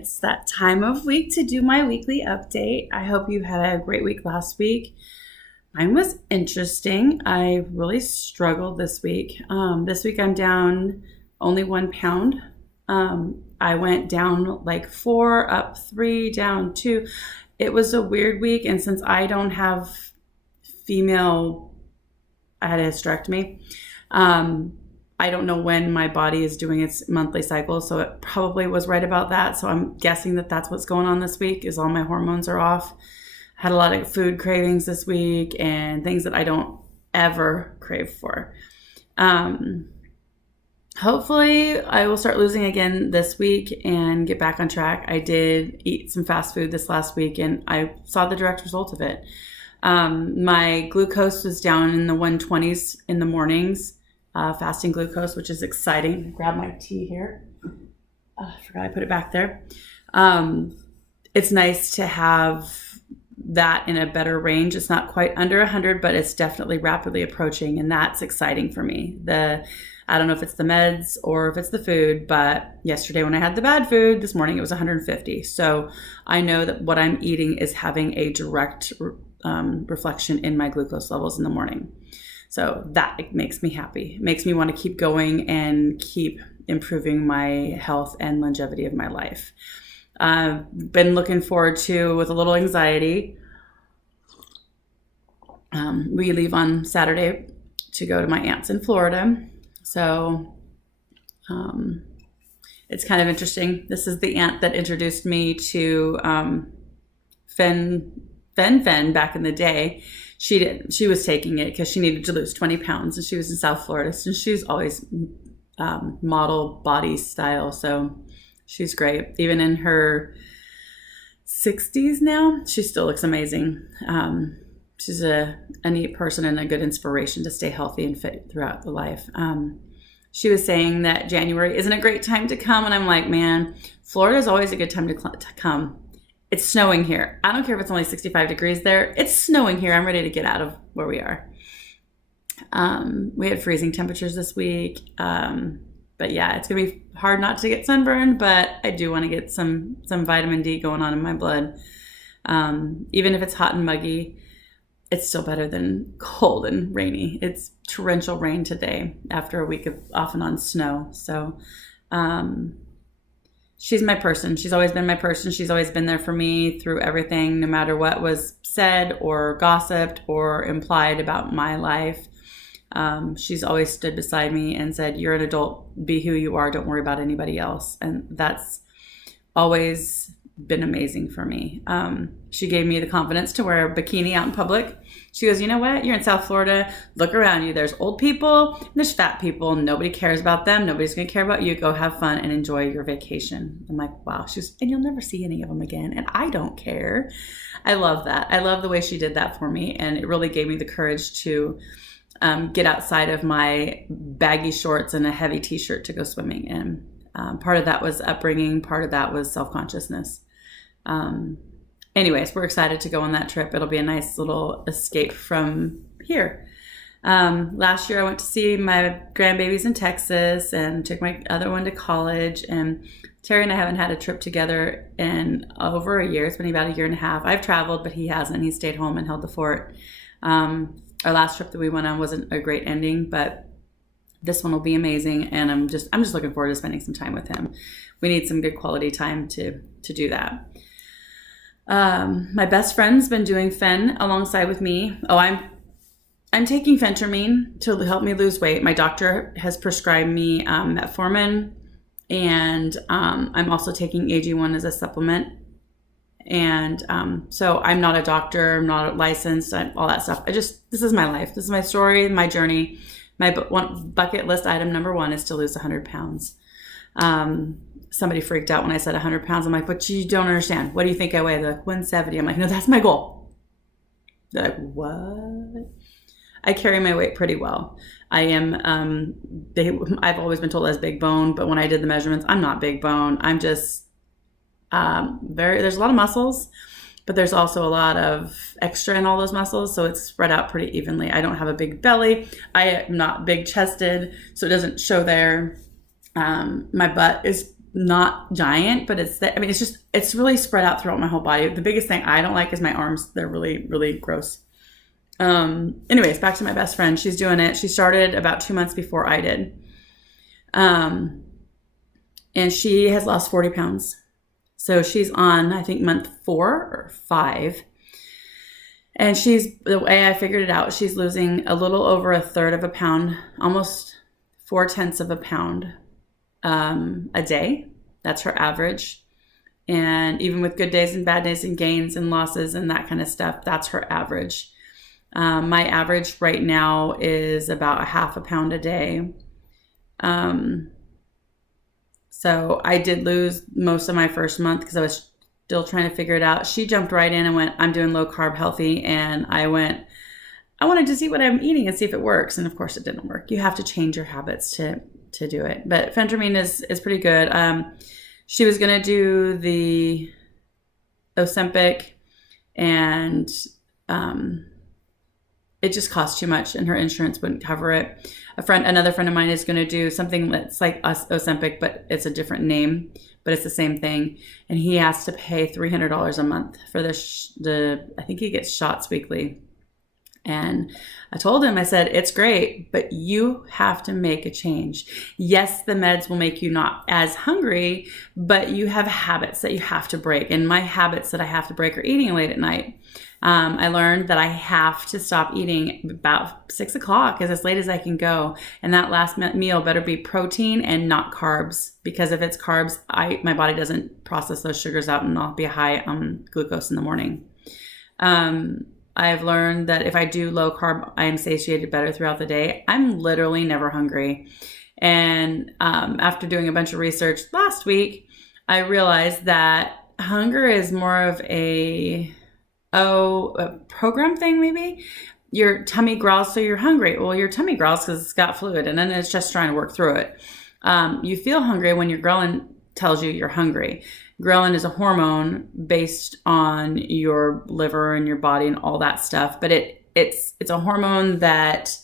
It's that time of week to do my weekly update. I hope you had a great week last week. Mine was interesting. I really struggled this week. This week I'm down only 1 pound. I went down like 4, up 3, down 2. It was a weird week, and since I don't have I had a hysterectomy. I don't know when my body is doing its monthly cycle, so it probably was right about that. So I'm guessing that that's what's going on this week, is all my hormones are off. Had a lot of food cravings this week and things that I don't ever crave for. Hopefully I will start losing again this week and get back on track. I did eat some fast food this last week and I saw the direct result of it. My glucose was down in the 120s in the mornings, fasting glucose, which is exciting. Grab my tea here. I forgot I put it back there. It's nice to have that in a better range. It's not quite under 100, but it's definitely rapidly approaching, and that's exciting for me. I don't know if it's the meds or if it's the food, but yesterday when I had the bad food, this morning it was 150. So I know that what I'm eating is having a direct reflection in my glucose levels in the morning. So that makes me happy. It makes me want to keep going and keep improving my health and longevity of my life. Been looking forward to, with a little anxiety, we leave on Saturday to go to my aunt's in Florida. So it's kind of interesting. This is the aunt that introduced me to Fen back in the day. She was taking it because she needed to lose 20 pounds, and she was in South Florida. So she's always model body style. So she's great. Even in her 60s now, she still looks amazing. She's a neat person and a good inspiration to stay healthy and fit throughout the life. She was saying that January isn't a great time to come. And I'm like, man, Florida is always a good time to come. It's snowing here. I don't care if it's only 65 degrees there. It's snowing here. I'm ready to get out of where we are. We had freezing temperatures this week. But yeah, it's going to be hard not to get sunburned, but I do want to get some vitamin D going on in my blood. Even if it's hot and muggy, it's still better than cold and rainy. It's torrential rain today after a week of off and on snow. So she's my person. She's always been my person. She's always been there for me through everything, no matter what was said or gossiped or implied about my life. She's always stood beside me and said, you're an adult, be who you are, don't worry about anybody else. And that's always been amazing for me. She gave me the confidence to wear a bikini out in public. She goes, you know what? You're in South Florida. Look around you. There's old people, and there's fat people. Nobody cares about them. Nobody's going to care about you. Go have fun and enjoy your vacation. I'm like, wow. She goes, and you'll never see any of them again. And I don't care. I love that. I love the way she did that for me. And it really gave me the courage to get outside of my baggy shorts and a heavy t-shirt to go swimming. And part of that was upbringing. Part of that was self-consciousness. Anyways, we're excited to go on that trip. It'll be a nice little escape from here. Last year I went to see my grandbabies in Texas and took my other one to college. And Terry and I haven't had a trip together in over a year. It's been about a year and a half. I've traveled, but he hasn't. He stayed home and held the fort. Our last trip that we went on wasn't a great ending, but this one will be amazing. And I'm just looking forward to spending some time with him. We need some good quality time to do that. My best friend's been doing Fen alongside with me. Oh, I'm taking Phentermine to help me lose weight. My doctor has prescribed me metformin, and I'm also taking AG1 as a supplement. And so I'm not a doctor, I'm not licensed, all that stuff. This is my life. This is my story, my journey. My bucket list item number 1 is to lose 100 pounds. Somebody freaked out when I said 100 pounds. I'm like, but you don't understand. What do you think I weigh? They're like, 170. I'm like, no, that's my goal. They're like, what? I carry my weight pretty well. I am, I've always been told I was big bone, but when I did the measurements, I'm not big bone. I'm just there's a lot of muscles, but there's also a lot of extra in all those muscles. So it's spread out pretty evenly. I don't have a big belly. I am not big chested, so it doesn't show there. My butt is not giant, but it's really spread out throughout my whole body. The biggest thing I don't like is my arms. They're really, really gross. Anyways, back to my best friend. She's doing it. She started about 2 months before I did. And she has lost 40 pounds. So she's on, I think, month 4 or 5. And the way I figured it out, she's losing a little over 1/3 of a pound, almost 4/10 of a pound a day. That's her average. And even with good days and bad days and gains and losses and that kind of stuff, that's her average. My average right now is about 1/2 pound a day. So I did lose most of my first month because I was still trying to figure it out. She jumped right in and went, I'm doing low carb healthy. And I wanted to see what I'm eating and see if it works. And of course it didn't work. You have to change your habits to do it. But phentermine is pretty good. She was going to do the Ozempic, and it just cost too much and her insurance wouldn't cover it. Another friend of mine is going to do something that's like Ozempic, but it's a different name, but it's the same thing. And he has to pay $300 a month for I think he gets shots weekly. And I told him, I said, it's great, but you have to make a change. Yes, the meds will make you not as hungry, but you have habits that you have to break. And my habits that I have to break are eating late at night. I learned that I have to stop eating about 6 o'clock, as late as I can go. And that last meal better be protein and not carbs, because if it's carbs, my body doesn't process those sugars out and I'll be high on glucose in the morning. I've learned that if I do low carb, I am satiated better throughout the day. I'm literally never hungry. And after doing a bunch of research last week, I realized that hunger is more of a program thing, maybe. Your tummy growls, so you're hungry. Well, your tummy growls because it's got fluid, and then it's just trying to work through it. You feel hungry when your ghrelin tells you you're hungry. Ghrelin is a hormone based on your liver and your body and all that stuff, but it's a hormone that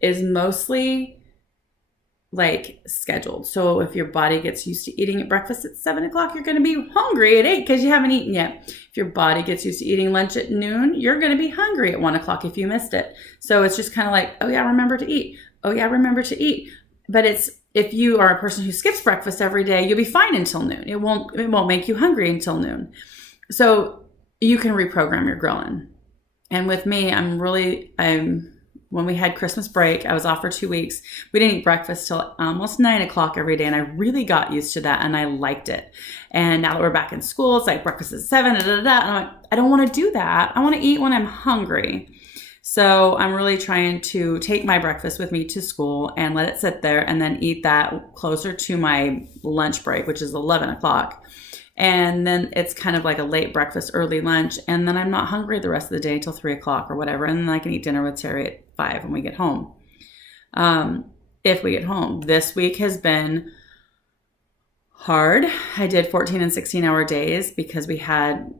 is mostly like scheduled. So if your body gets used to eating at breakfast at 7 o'clock, you're going to be hungry at 8 because you haven't eaten yet. If your body gets used to eating lunch at noon, you're going to be hungry at 1 o'clock if you missed it. So it's just kind of like, oh yeah, remember to eat. Oh yeah, remember to eat. But if you are a person who skips breakfast every day, you'll be fine until noon. It won't make you hungry until noon. So you can reprogram your ghrelin. And with me, when we had Christmas break, I was off for 2 weeks. We didn't eat breakfast till almost 9 o'clock every day. And I really got used to that and I liked it. And now that we're back in school, it's like breakfast at 7, And I'm like, I don't want to do that. I want to eat when I'm hungry. So I'm really trying to take my breakfast with me to school and let it sit there and then eat that closer to my lunch break, which is 11 o'clock. And then it's kind of like a late breakfast, early lunch. And then I'm not hungry the rest of the day till 3 o'clock or whatever. And then I can eat dinner with Terry at 5 when we get home. If we get home. This week has been hard. I did 14 and 16-hour days because we had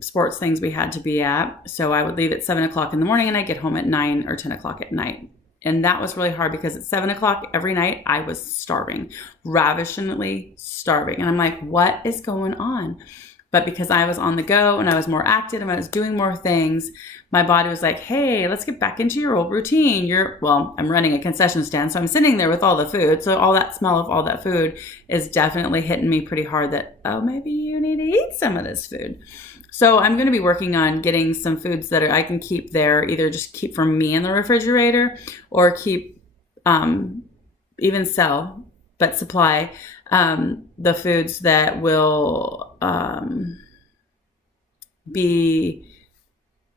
sports things we had to be at. So I would leave at 7 o'clock in the morning and I'd get home at 9 or 10 o'clock at night. And that was really hard because at 7 o'clock every night I was starving, ravishingly starving. And I'm like, what is going on? But because I was on the go and I was more active and I was doing more things, my body was like, hey, let's get back into your old routine. I'm running a concession stand, so I'm sitting there with all the food. So all that smell of all that food is definitely hitting me pretty hard that, oh, maybe you need to eat some of this food. So I'm going to be working on getting some foods that I can keep there, either just keep for me in the refrigerator or keep, even sell, but supply the foods that will be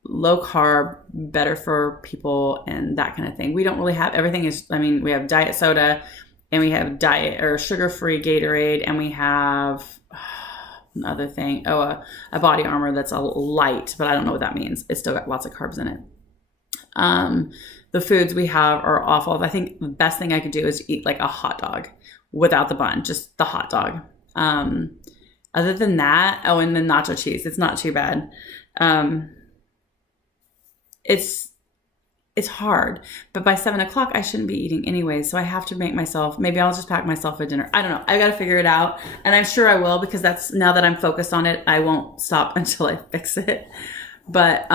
low carb, better for people and that kind of thing. We don't really have, we have diet soda and we have diet or sugar-free Gatorade and we have another thing, a Body Armor that's a light, but I don't know what that means. It's still got lots of carbs in it. The foods we have are awful. I think the best thing I could do is eat like a hot dog without the bun, just the hot dog. Other than that, and then nacho cheese. It's not too bad. it's hard. But by 7 o'clock, I shouldn't be eating anyway. So I have to make myself, maybe I'll just pack myself a dinner. I don't know. I got to figure it out. And I'm sure I will, because that's, now that I'm focused on it, I won't stop until I fix it. But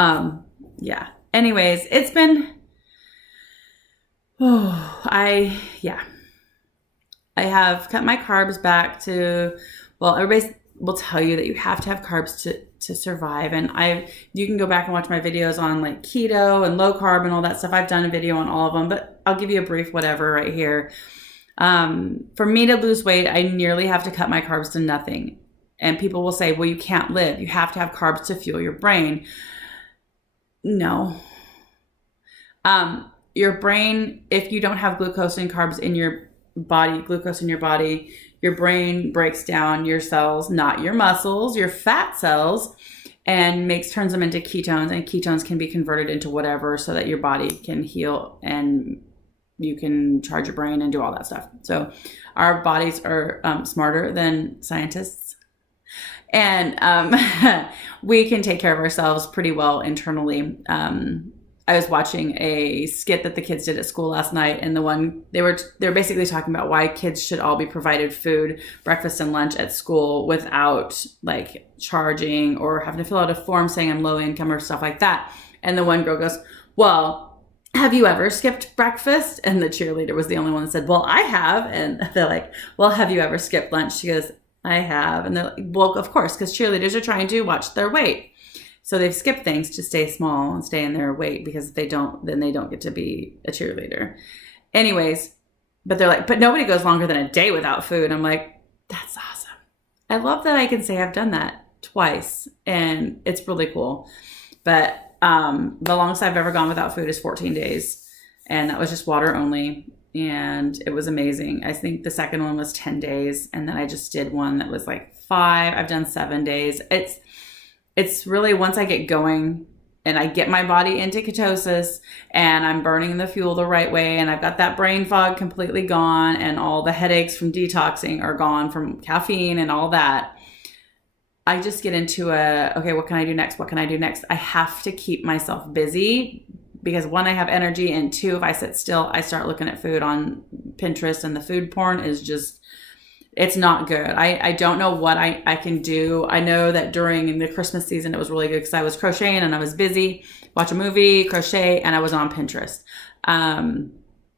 yeah. Anyways, it's been, I have cut my carbs back to, well, everybody will tell you that you have to have carbs to survive. And you can go back and watch my videos on like keto and low carb and all that stuff. I've done a video on all of them, but I'll give you a brief whatever right here. For me to lose weight, I nearly have to cut my carbs to nothing. And people will say, well, you can't live. You have to have carbs to fuel your brain. No. Your brain, if you don't have glucose and carbs in your body, your brain breaks down your cells, not your muscles, your fat cells, and turns them into ketones, and ketones can be converted into whatever so that your body can heal and you can charge your brain and do all that stuff. So our bodies are smarter than scientists, and we can take care of ourselves pretty well internally. I was watching a skit that the kids did at school last night, and they were basically talking about why kids should all be provided food, breakfast and lunch at school without like charging or having to fill out a form saying I'm low income or stuff like that. And the one girl goes, well, have you ever skipped breakfast? And the cheerleader was the only one that said, well, I have. And they're like, well, have you ever skipped lunch? She goes, I have. And they're like, well, of course, because cheerleaders are trying to watch their weight. So they've skipped things to stay small and stay in their weight, because if they don't, then they don't get to be a cheerleader. Anyways, but they're like, but nobody goes longer than a day without food. I'm like, that's awesome. I love that I can say I've done that twice, and it's really cool. But the longest I've ever gone without food is 14 days. And that was just water only. And it was amazing. I think the second one was 10 days. And then I just did one that was like 5. I've done 7 days. It's really, once I get going and I get my body into ketosis and I'm burning the fuel the right way, and I've got that brain fog completely gone, and all the headaches from detoxing are gone from caffeine and all that, I just get into okay, what can I do next? What can I do next? I have to keep myself busy, because one, I have energy, and two, if I sit still, I start looking at food on Pinterest, and the food porn is just, it's not good. I don't know what I can do. I know that during the Christmas season, it was really good because I was crocheting and I was busy, watch a movie, crochet, and I was on Pinterest.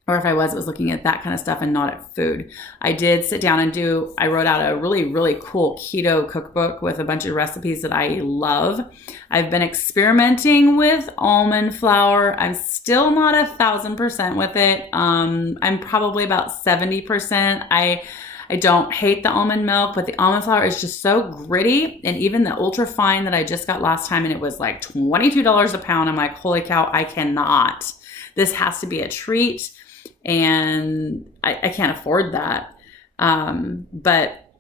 Or if I was, it was looking at that kind of stuff and not at food. I did sit down and I wrote out a really, really cool keto cookbook with a bunch of recipes that I love. I've been experimenting with almond flour. I'm still not 1,000% with it. I'm probably about 70%. I don't hate the almond milk, but the almond flour is just so gritty. And even the ultra fine that I just got last time, and it was like $22 a pound. I'm like, holy cow, I cannot. This has to be a treat. And I can't afford that. But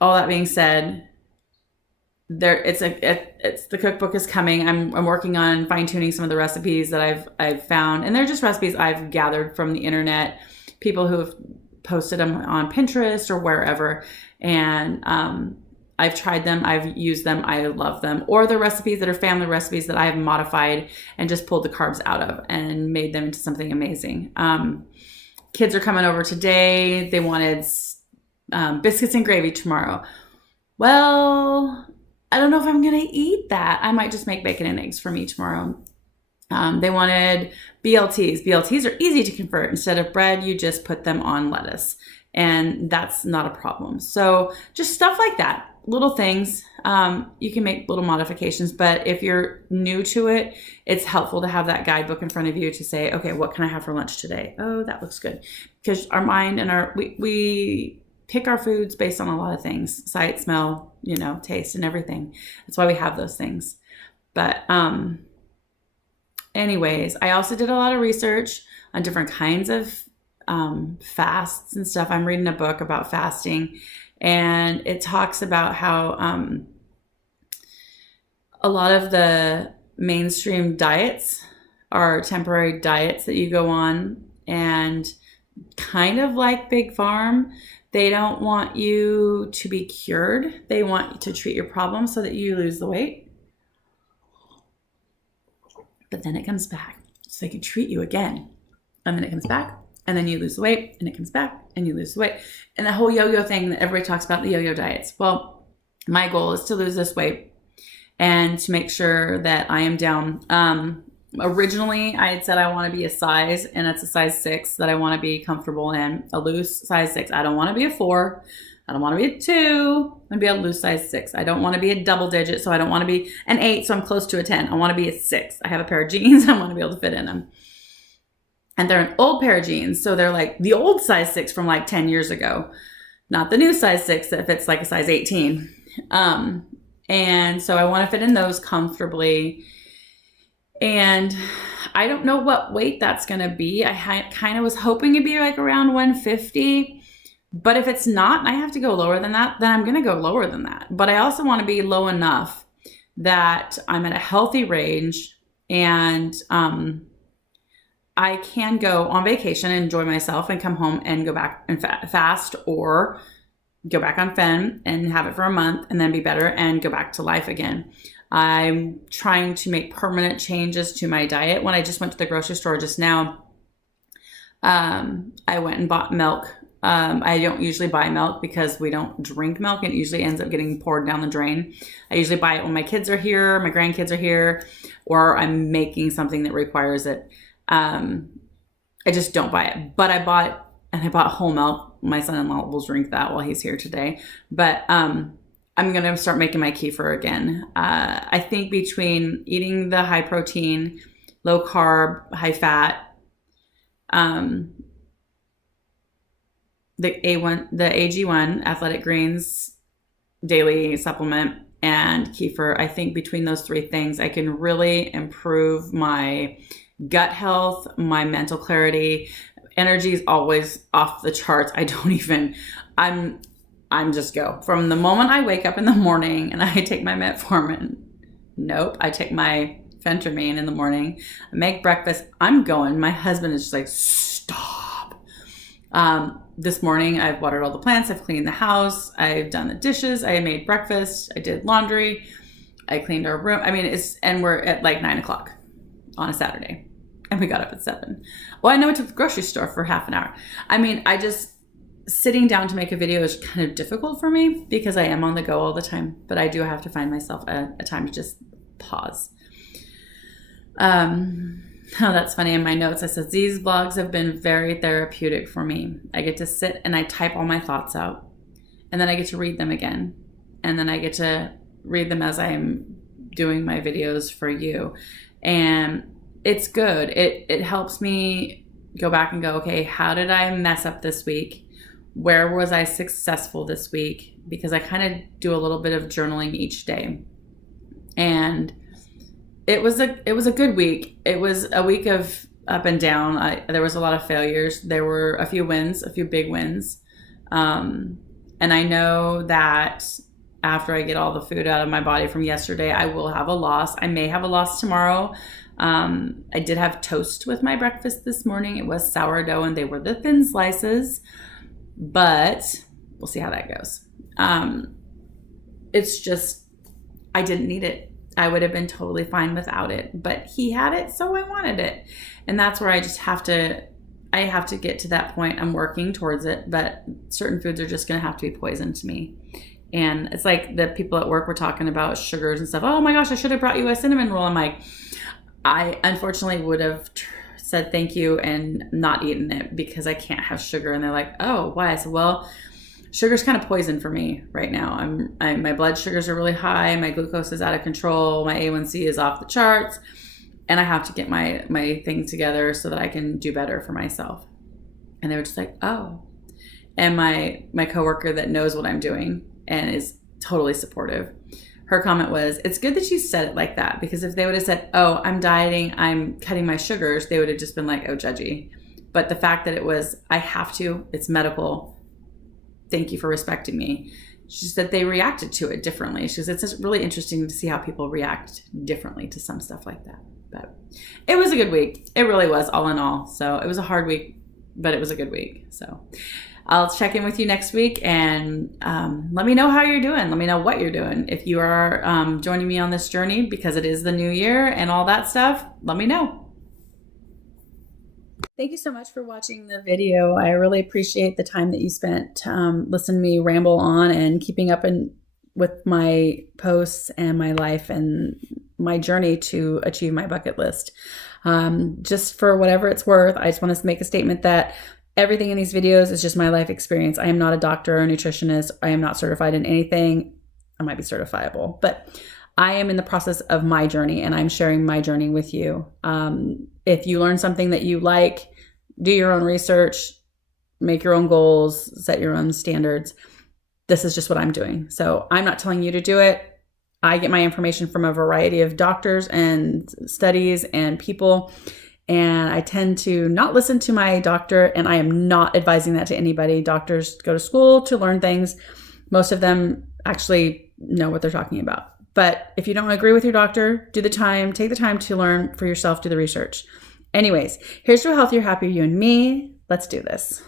all that being said, the cookbook is coming. I'm working on fine tuning some of the recipes that I've found, and they're just recipes I've gathered from the internet, people who have posted them on Pinterest or wherever. And I've tried them. I've used them. I love them. Or the recipes that are family recipes that I have modified and just pulled the carbs out of and made them into something amazing. Kids are coming over today. They wanted biscuits and gravy tomorrow. Well, I don't know if I'm going to eat that. I might just make bacon and eggs for me tomorrow. They wanted BLTs. BLTs are easy to convert. Instead of bread, you just put them on lettuce, and that's not a problem. So just stuff like that, little things. You can make little modifications, but if you're new to it, it's helpful to have that guidebook in front of you to say, okay, what can I have for lunch today? Oh, that looks good. Because our mind and we pick our foods based on a lot of things, sight, smell, taste, and everything. That's why we have those things. But, anyways, I also did a lot of research on different kinds of fasts and stuff. I'm reading a book about fasting, and it talks about how a lot of the mainstream diets are temporary diets that you go on, and kind of like Big Farm, they don't want you to be cured. They want you to treat your problem so that you lose the weight. But then it comes back. so they can treat you again. And then it comes back, and then you lose the weight, and it comes back, and you lose the weight. And the whole yo-yo thing that everybody talks about, the yo-yo diets. Well, my goal is to lose this weight and to make sure that I am down. Originally, I had said I want to be a size, and it's a size 6 that I want to be comfortable in, a loose size 6. I don't want to be a 4. I don't want to be a 2. I'm going to be a loose size 6. I don't want to be a double digit, so I don't want to be an 8, so I'm close to a 10. I want to be a 6. I have a pair of jeans. I want to be able to fit in them. And they're an old pair of jeans, so they're like the old size 6 from like 10 years ago, not the new size 6 that fits like a size 18. And so I want to fit in those comfortably. And I don't know what weight that's going to be. I kind of was hoping it'd be like around 150. But if it's not, and I have to go lower than that, then I'm going to go lower than that. But I also want to be low enough that I'm at a healthy range, and I can go on vacation and enjoy myself and come home and go back and fast, or go back on Fen and have it for a month and then be better and go back to life again. I'm trying to make permanent changes to my diet. When I just went to the grocery store just now, I went and bought milk. I don't usually buy milk because we don't drink milk, and it usually ends up getting poured down the drain. I usually buy it when my kids are here, my grandkids are here, or I'm making something that requires it. I just don't buy it. But I bought whole milk. My son-in-law will drink that while he's here today. But I'm going to start making my kefir again. I think between eating the high protein, low carb, high fat, the AG1 Athletic Greens daily supplement, and kefir, I think between those 3 things, I can really improve my gut health, my mental clarity. Energy is always off the charts. I'm just go. From the moment I wake up in the morning and I take my metformin, I take my phentermine in the morning, I make breakfast, I'm going. My husband is just like, stop. This morning I've watered all the plants, I've cleaned the house, I've done the dishes, I made breakfast, I did laundry, I cleaned our room. And we're at like 9:00 on a Saturday, and we got up at 7. Well, I know I went to the grocery store for half an hour. Sitting down to make a video is kind of difficult for me because I am on the go all the time, but I do have to find myself a time to just pause. Oh, that's funny. In my notes, I said, these vlogs have been very therapeutic for me. I get to sit and I type all my thoughts out, and then I get to read them again. And then I get to read them as I'm doing my videos for you. And it's good. It helps me go back and go, okay, how did I mess up this week? Where was I successful this week? Because I kind of do a little bit of journaling each day. And it was a good week. It was a week of up and down. There was a lot of failures. There were a few wins, a few big wins. And I know that after I get all the food out of my body from yesterday, I will have a loss. I may have a loss tomorrow. I did have toast with my breakfast this morning. It was sourdough, and they were the thin slices, but we'll see how that goes. It's just, I didn't need it. I would have been totally fine without it, but he had it, so I wanted it. And that's where I just have to get to that point. I'm working towards it, but certain foods are just going to have to be poison to me. And it's like the people at work were talking about sugars and stuff. Oh my gosh, I should have brought you a cinnamon roll. I'm like, I unfortunately would have said thank you and not eaten it because I can't have sugar. And they're like, oh, why? I said, well, sugar's kind of poison for me right now. My blood sugars are really high. My glucose is out of control. My A1C is off the charts. And I have to get my thing together so that I can do better for myself. And they were just like, oh. And my coworker that knows what I'm doing and is totally supportive, her comment was, it's good that you said it like that, because if they would have said, oh, I'm dieting, I'm cutting my sugars, they would have just been like, oh, judgy. But the fact that it was, I have to, it's medical, thank you for respecting me. She said they reacted to it differently. She says, it's just really interesting to see how people react differently to some stuff like that. But it was a good week. It really was, all in all. So it was a hard week, but it was a good week. So I'll check in with you next week, and let me know how you're doing. Let me know what you're doing. If you are joining me on this journey because it is the new year and all that stuff, let me know. Thank you so much for watching the video. I really appreciate the time that you spent listening to me ramble on and keeping up with my posts and my life and my journey to achieve my bucket list. Just for whatever it's worth, I just want to make a statement that everything in these videos is just my life experience. I am not a doctor or a nutritionist. I am not certified in anything. I might be certifiable, but I am in the process of my journey and I'm sharing my journey with you. If you learn something that you like, do your own research, make your own goals, set your own standards. This is just what I'm doing. So I'm not telling you to do it. I get my information from a variety of doctors and studies and people, and I tend to not listen to my doctor, and I am not advising that to anybody. Doctors go to school to learn things. Most of them actually know what they're talking about. But if you don't agree with your doctor, take the time to learn for yourself, do the research. Anyways, here's to a healthier, happier you and me. Let's do this.